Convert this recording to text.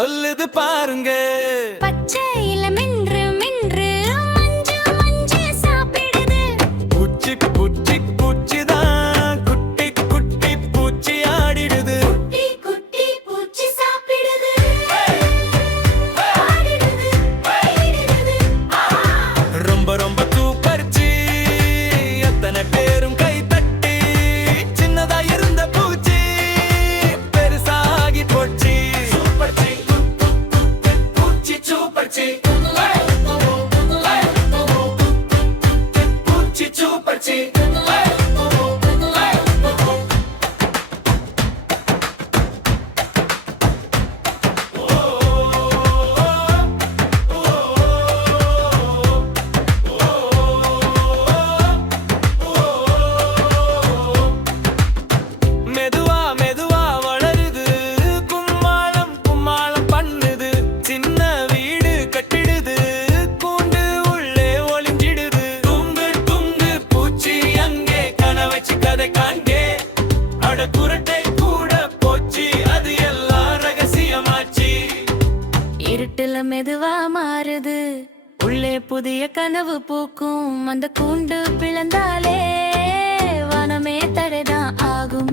சொல்லுது பாருங்க. பச்சையில மின்று மின்று மஞ்சு மஞ்சு சாப்பிடுது. பூச்சி பூச்சி பூச்சிதான் குட்டி குட்டி பூச்சி ஆடிடுது. குட்டி குட்டி பூச்சி சாப்பிடுது. ஆடிடுது, ஆடிடுது. ரொம்ப ரொம்ப சூப்பர்ச்சி. எத்தனை பேரும் கை தட்டி சின்னதா இருந்த பூச்சி பெருசாகி போச்சு. சூப்பர்ச்சி பூச்சி சூப்பர்ச்சி பூச்சி சூப்பர்ச்சி. மெதுவா மெதுவா வளருது, கும்மாளம் கும்மாளம் பண்ணுது. சின்ன வீடு கட்டிடுது, கூண்டு உள்ளே ஒளிஞ்சிடுது. தூங்கு தூங்கு பூச்சி அங்கே கனவச்சு கதை காண்கே. அட குரட்டை கூட போச்சு, அது எல்லாம் ரகசியமாச்சு. இருட்டுல மெதுவா மாறுது, உள்ளே புதிய கனவு பூக்கும். அந்த கூண்டு பிளந்தாலே வனமே தடைதான் ஆகும்.